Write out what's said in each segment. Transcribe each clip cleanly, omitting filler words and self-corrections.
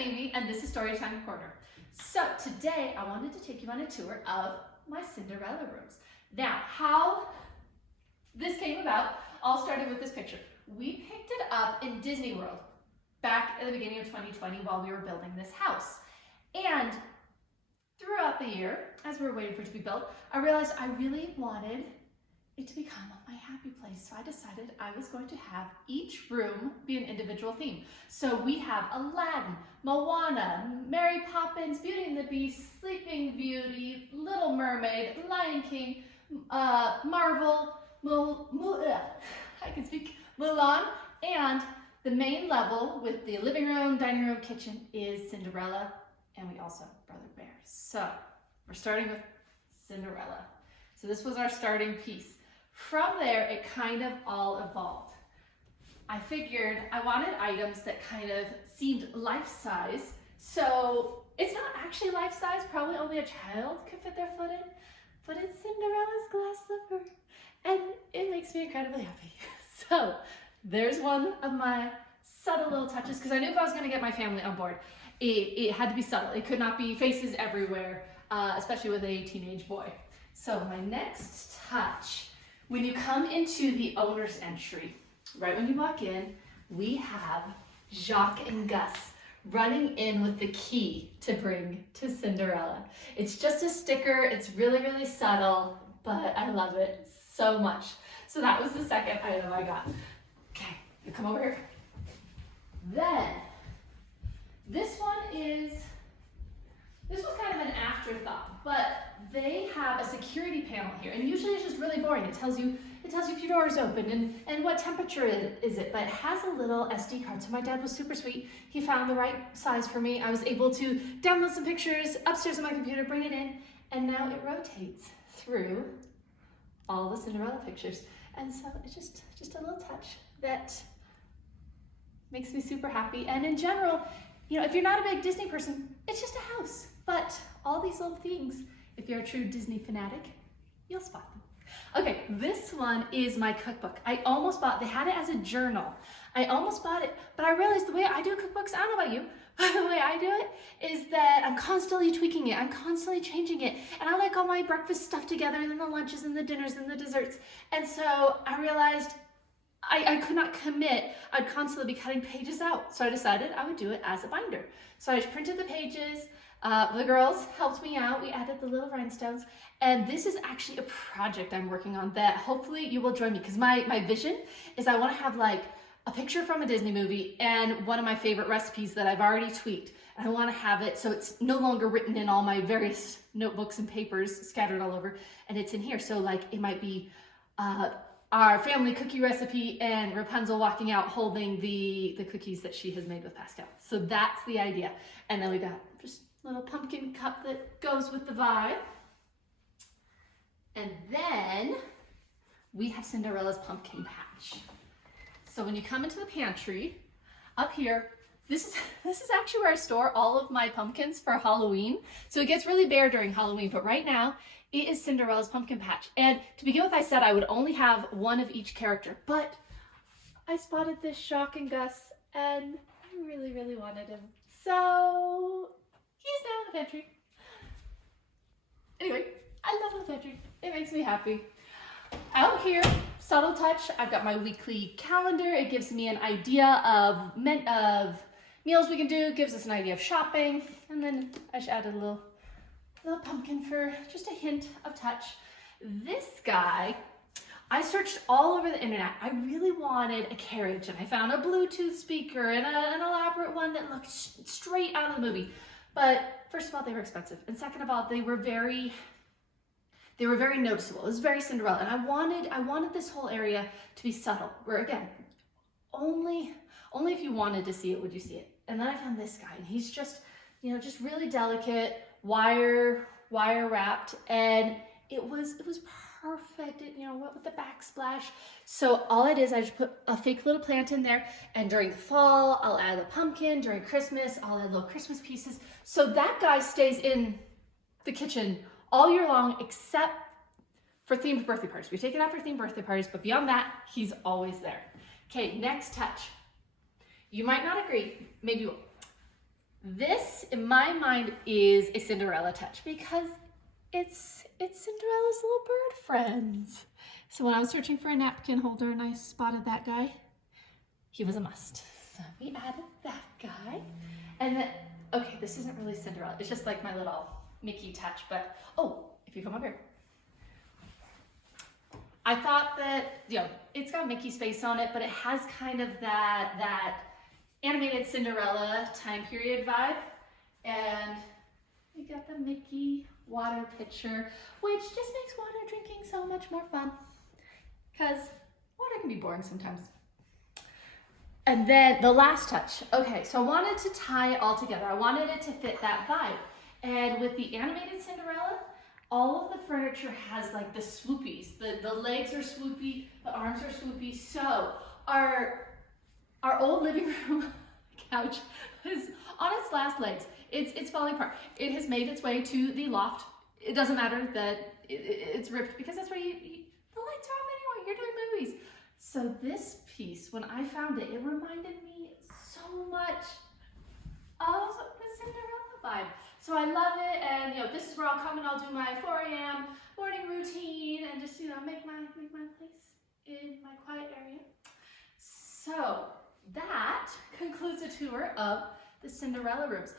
Amy, and this is Storytime Corner. So today I wanted to take you on a tour of my Cinderella rooms. Now, how this came about all started with this picture. We picked it up in Disney World back at the beginning of 2020 while we were building this house. And throughout the year, as we were waiting for it to be built, I realized I really wanted it to become my happy place. So I decided I was going to have each room be an individual theme. So we have Aladdin, Moana, Mary Poppins, Beauty and the Beast, Sleeping Beauty, Little Mermaid, Lion King, Marvel, I can speak, Mulan, and the main level with the living room, dining room, kitchen is Cinderella, and we also have Brother Bear. So we're starting with Cinderella. So this was our starting piece. From there, it kind of all evolved. I figured I wanted items that kind of seemed life-size. So it's not actually life-size, probably only a child could fit their foot in, but it's Cinderella's glass slipper, and it makes me incredibly happy. So there's one of my subtle little touches, because I knew if I was going to get my family on board, it had to be subtle. It could not be faces everywhere, especially with a teenage boy. So my next touch, when you come into the owner's entry, right when you walk in, we have Jacques and Gus running in with the key to bring to Cinderella. It's just a sticker. It's really, really subtle, but I love it so much. So that was the second item I got. Okay, you come over here. Then, this was kind of an afterthought, but they have a security panel here, and usually it's just really boring. It tells you if your door is open and what temperature is it, but it has a little SD card. So my dad was super sweet. He found the right size for me. I was able to download some pictures upstairs on my computer, bring it in, and now it rotates through all the Cinderella pictures. And so it's just a little touch that makes me super happy. And in general, you know, if you're not a big Disney person, it's just a house. But all these little things, if you're a true Disney fanatic, you'll spot them. Okay, this one is my cookbook. I almost bought, they had it as a journal. I almost bought it, but I realized the way I do cookbooks, I don't know about you, but the way I do it is that I'm constantly tweaking it. I'm constantly changing it. And I like all my breakfast stuff together, and then the lunches and the dinners and the desserts. And so I realized I could not commit. I'd constantly be cutting pages out. So I decided I would do it as a binder. So I printed the pages. The girls helped me out. We added the little rhinestones. And this is actually a project I'm working on that hopefully you will join me, because my vision is I want to have like a picture from a Disney movie and one of my favorite recipes that I've already tweaked. And I want to have it so it's no longer written in all my various notebooks and papers scattered all over, and it's in here. So like it might be our family cookie recipe and Rapunzel walking out holding the cookies that she has made with Pascal. So that's the idea. And then we got just a little pumpkin cup that goes with the vibe. And then we have Cinderella's pumpkin patch. So when you come into the pantry, up here, this is actually where I store all of my pumpkins for Halloween. So it gets really bare during Halloween, but right now it is Cinderella's pumpkin patch. And to begin with, I said I would only have one of each character, but I spotted this Jacques and Gus, and I really, really wanted him. So he's now in the pantry. Anyway, I love the pantry. It makes me happy. Out here, subtle touch, I've got my weekly calendar. It gives me an idea of meals we can do, gives us an idea of shopping, and then I just added a little pumpkin for just a hint of touch. This guy, I searched all over the internet. I really wanted a carriage, and I found a Bluetooth speaker and an elaborate one that looked straight out of the movie. But first of all, they were expensive, and second of all, they were very noticeable. It was very Cinderella, and I wanted this whole area to be subtle, where again, only if you wanted to see it would you see it. And then I found this guy, and he's just, you know, just really delicate, wire wrapped, and it was perfect, you know, with the backsplash. So all I did is I just put a fake little plant in there, and during the fall, I'll add a pumpkin. During Christmas, I'll add little Christmas pieces. So that guy stays in the kitchen all year long, except for themed birthday parties. We take it out for themed birthday parties, but beyond that, he's always there. Okay, next touch. You might not agree, maybe you will. This, in my mind, is a Cinderella touch because it's Cinderella's little bird friends. So when I was searching for a napkin holder and I spotted that guy, he was a must. So we added that guy. And then, okay, this isn't really Cinderella. It's just like my little Mickey touch, but, oh, if you come up here. I thought that, you know, it's got Mickey's face on it, but it has kind of that animated Cinderella time period vibe. And we got the Mickey water pitcher, which just makes water drinking so much more fun because water can be boring sometimes. And then the last touch. Okay, so I wanted to tie it all together. I wanted it to fit that vibe. And with the animated Cinderella, all of the furniture has like the swoopies. The legs are swoopy, the arms are swoopy. So our old living room couch is on its last legs. It's falling apart. It has made its way to the loft. It doesn't matter that it's ripped because that's where the lights are off anyway. You're doing movies. So this piece, when I found it, it reminded me so much of the Cinderella vibe. So I love it, and you know, this is where I'll come and I'll do my 4 a.m. morning routine and just, you know, make my place in my quiet area. So that concludes a tour of the Cinderella Rooms.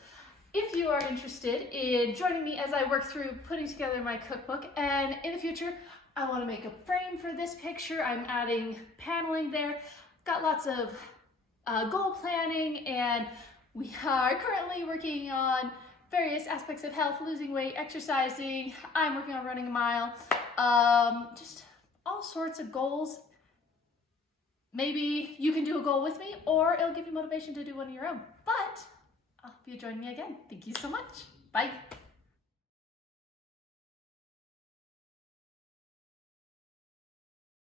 If you are interested in joining me as I work through putting together my cookbook, and in the future, I want to make a frame for this picture. I'm adding paneling there. Got lots of goal planning, and we are currently working on various aspects of health, losing weight, exercising. I'm working on running a mile. Just all sorts of goals. Maybe you can do a goal with me, or it'll give you motivation to do one of your own. But I hope you join me again. Thank you so much. Bye.